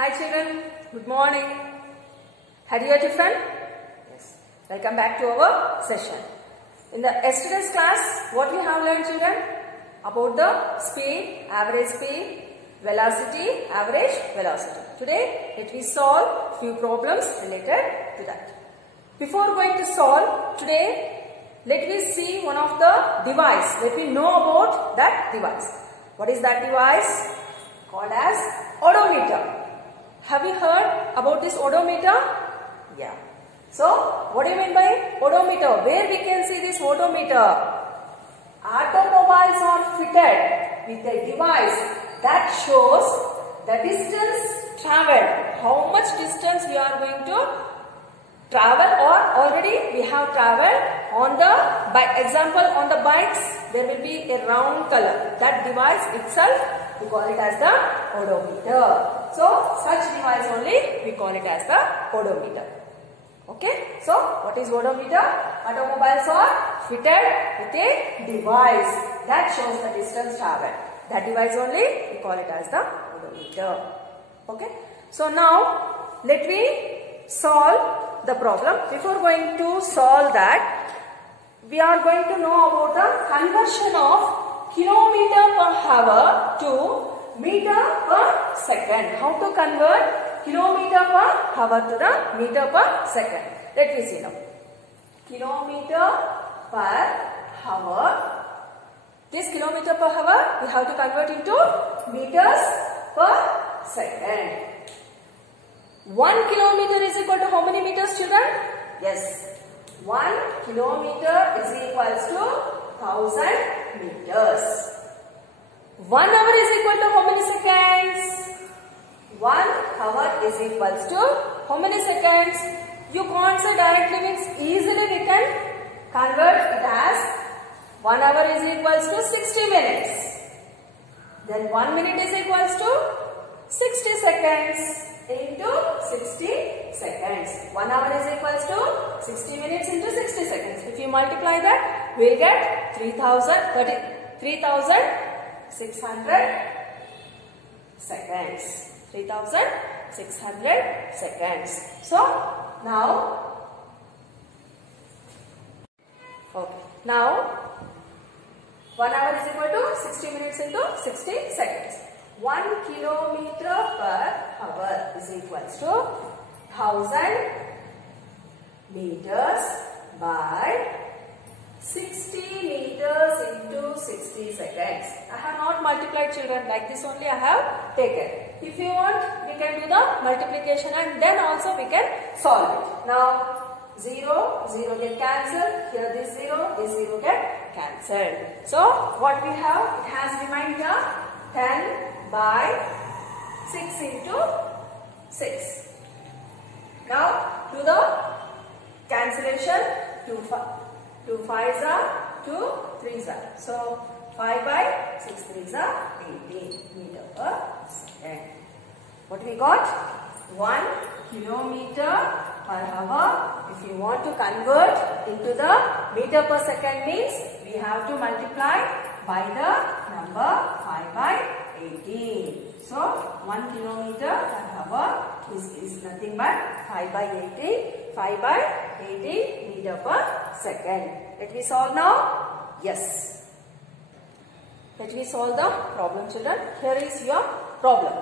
Hi children, good morning. Had you a tiffin? Yes. Welcome back to our session. In the yesterday's class, what we have learned children? About the speed, average speed, velocity, average velocity. Today, let me solve few problems related to that. Before going to solve, today, let me see one of the device. Let me know about that device. What is that device? Called as odometer. Have you heard about this odometer? Yeah. So, what do you mean by odometer? Where we can see this odometer? Automobiles are fitted with a device that shows the distance traveled. How much distance we are going to travel, or already we have traveled on the, by example, on the bikes, there will be a round color. That device itself, we call it as the odometer. So, such device only we call it as the odometer. Okay. So, what is odometer? Automobiles are fitted with a device that shows the distance traveled. That device only we call it as the odometer. Okay. So, now let me solve the problem. Before going to solve that, we are going to know about the conversion of kilometer per hour to meter per second. How to convert kilometer per hour to the meter per second? Let me see now. Kilometer per hour. This kilometer per hour we have to convert into meters per second. 1 kilometer is equal to how many meters, children? Yes. 1 kilometer is equals to 1000 meters. 1 hour is equal to how many seconds? 1 hour is equals to how many seconds? You can't say directly, means easily we can convert it as 1 hour is equals to 60 minutes. Then 1 minute is equals to 60 seconds into 60 seconds. 1 hour is equals to 60 minutes into 60 seconds. If you multiply that, we will get 3,600 seconds. 3,600 seconds. So, now, okay. Now, 1 hour is equal to 60 minutes into 60 seconds. 1 kilometer per hour is equals to 1000 meters by 60 meters into 60 seconds. I have not multiplied, children, like this only I have taken. If you want, we can do the multiplication and then also we can solve it. Now, 0, 0 get cancelled. Here this 0 get cancelled. So, what we have, it has remained here 10 by 6 into 6. Now, do the cancellation. 2 5s are 2 3s are. So, 5 by 6 3s are 18 meter per second. What we got? 1 kilometer per hour. If you want to convert into the meter per second, means we have to multiply by the number 5 by 18. So, 1 kilometer per hour is nothing but 5 by 18. 5 by 18 meter per second. Let me solve now. Yes. Let me solve the problem, children. Here is your problem.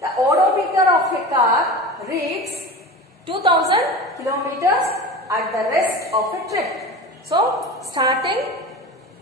The odometer of a car reads 2000 kilometers at the rest of a trip. So, starting,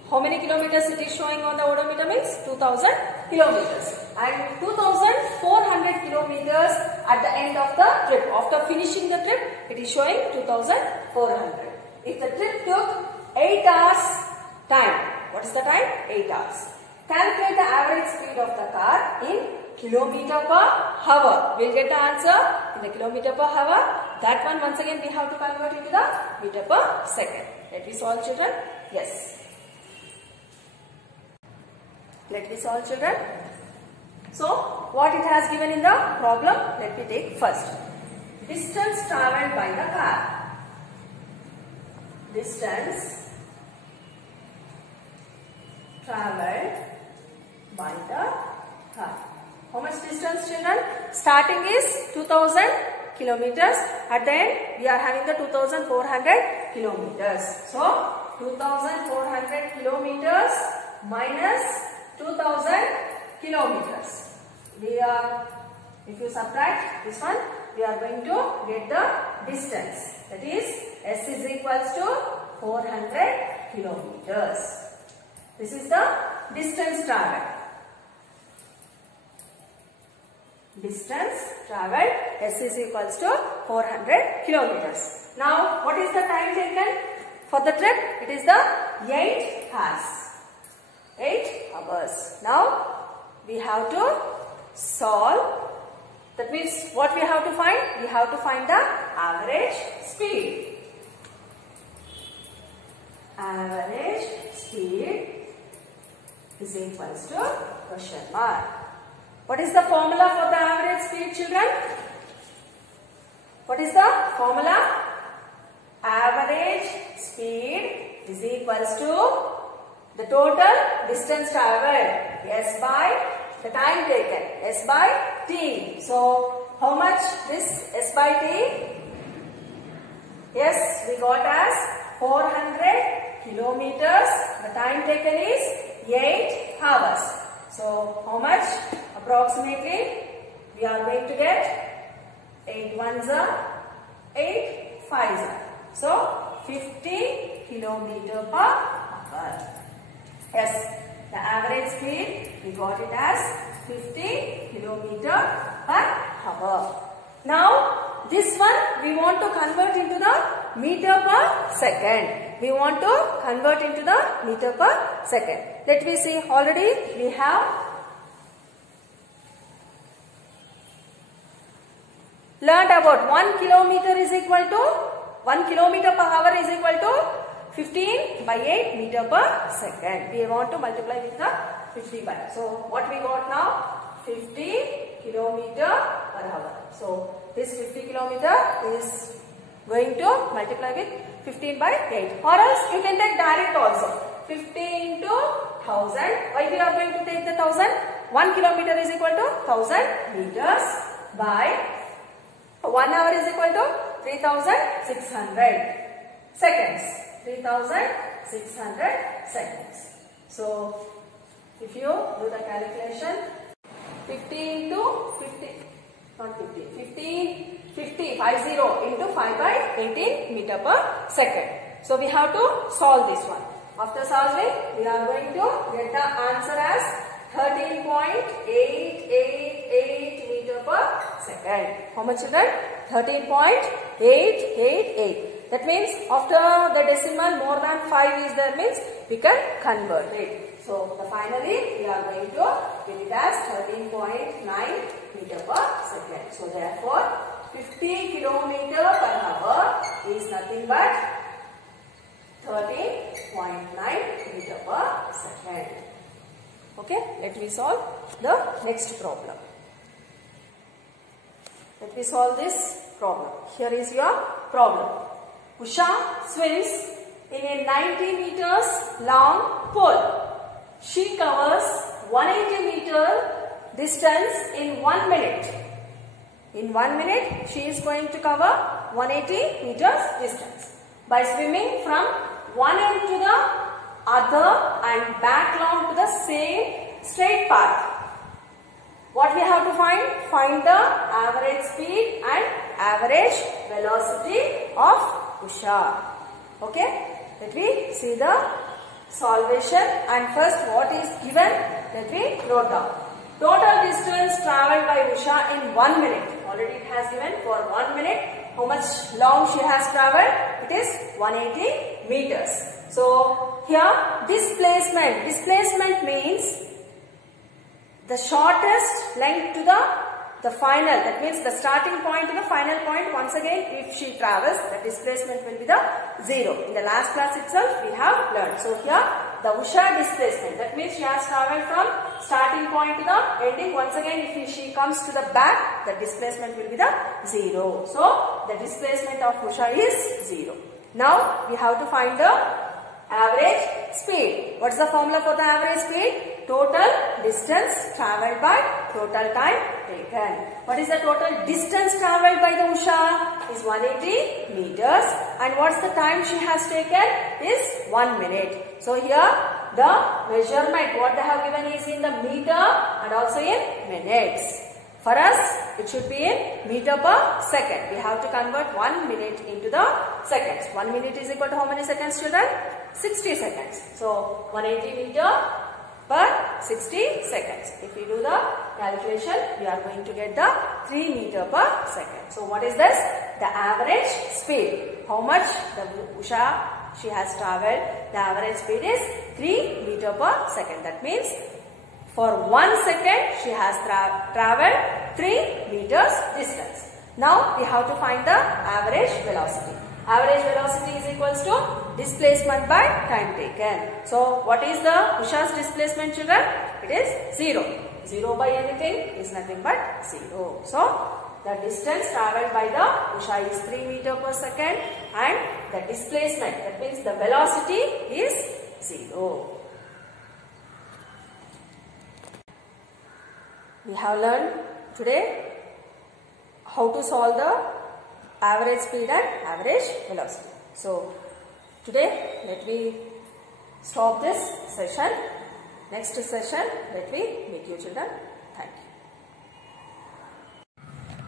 how many kilometers it is showing on the odometer means 2000 kilometers. And 2400 kilometers at the end of the trip. After finishing the trip, it is showing 2400. If the trip took 8 hours time, what is the time? 8 hours. Calculate the average speed of the car in kilometer per hour. We will get the answer in the kilometer per hour. That one once again we have to convert into the meter per second. Let me solve, children. Yes. Let me solve, children. So, what it has given in the problem, let me take first. Distance travelled by the car. Distance travelled by the car. How much distance, children? Starting is 2000 kilometers. At the end, we are having the 2400 kilometers. So, 2400 kilometers minus 2000 kilometers. If you subtract this one, we are going to get the distance. That is, S is equals to 400 kilometers. This is the distance traveled. Distance traveled, S is equals to 400 kilometers. Now, what is the time taken for the trip? It is the 8 hours. 8 hours. Now, we have to solve. That means, what we have to find? We have to find the average speed. Average speed is equals to question mark. What is the formula for the average speed, children? What is the formula? Average speed is equals to the total distance traveled, S by the time taken, S by T. So, how much this S by T? Yes, we got as 400 kilometers. The time taken is 8 hours. So, how much? Approximately, we are going to get 8 ones are 8 fives are. So, 50 kilometer per hour. Yes, the average speed, we got it as 50 kilometer per hour. Now, this one we want to convert into the meter per second. We want to convert into the meter per second. Let me see, already we have learned about 1 kilometer is equal to 1 kilometer per hour is equal to 15 by 8 meter per second. We want to multiply with the 50 by. So, what we got now? 50 kilometer per hour. So, this 50 kilometer is going to multiply with 15 by 8. Or else you can take direct also. 50 into 1000. Why we are going to take the 1000? 1 kilometer is equal to 1000 meters by 1 hour is equal to 3600 seconds. 3600 seconds. So, if you do the calculation, 50 into 50, not 50, 50 into 5 by 18 meter per second. So, we have to solve this one. After solving, we are going to get the answer as 13.888 meter per second. How much is that? 13.888. That means after the decimal more than 5 is there means we can convert it. So, finally we are going to get it as 13.9 meter per second. So, therefore 50 kilometer per hour is nothing but 13.9 meter per second. Okay, let me solve the next problem. Let me solve this problem. Here is your problem. Usha swims in a 90 meters long pool. She covers 180 meter distance in 1 minute. In 1 minute, she is going to cover 180 meters distance by swimming from one end to the other and back along to the same straight path. What we have to find? Find the average speed and average velocity of Usha. Okay, let me see the solvation, and first what is given, let me note down. Total distance travelled by Usha in 1 minute. Already it has given for 1 minute. How much long she has travelled? It is 180 meters. So, here displacement means the shortest length to the final, that means the starting point to the final point. Once again, if she travels, the displacement will be the 0. In the last class itself, we have learned. So, here the Usha displacement, that means she has travelled from starting point to the ending. Once again, if she comes to the back, the displacement will be the 0. So, the displacement of Usha is 0. Now, we have to find the average speed. What is the formula for the average speed? Total distance travelled by total time taken. What is the total distance traveled by the Usha? Is 180 meters. And what's the time she has taken? Is 1 minute. So here the measurement what they have given is in the meter and also in minutes. For us, it should be in meter per second. We have to convert 1 minute into the seconds. 1 minute is equal to how many seconds, children? 60 seconds. So 180 meter per 60 seconds. If we do the calculation, we are going to get the 3 meter per second. So what is this? The average speed. How much the Usha she has traveled? The average speed is 3 meter per second. That means for 1 second she has traveled 3 meters distance. Now we have to find the average velocity. Average velocity is equals to displacement by time taken. So what is the Usha's displacement, children? It is 0. 0 by anything is nothing but 0. So the distance traveled by the Usha is 3 meter per second and the displacement, that means the velocity, is 0. We have learned today how to solve the average speed and average velocity. So today let me stop this session. Next session let me meet you, children. Thank you.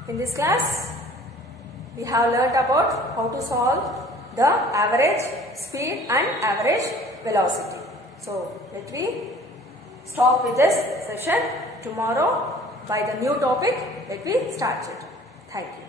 In this class we have learnt about how to solve the average speed and average velocity. So let me stop with this session. Tomorrow by the new topic let me start, children. Thank you.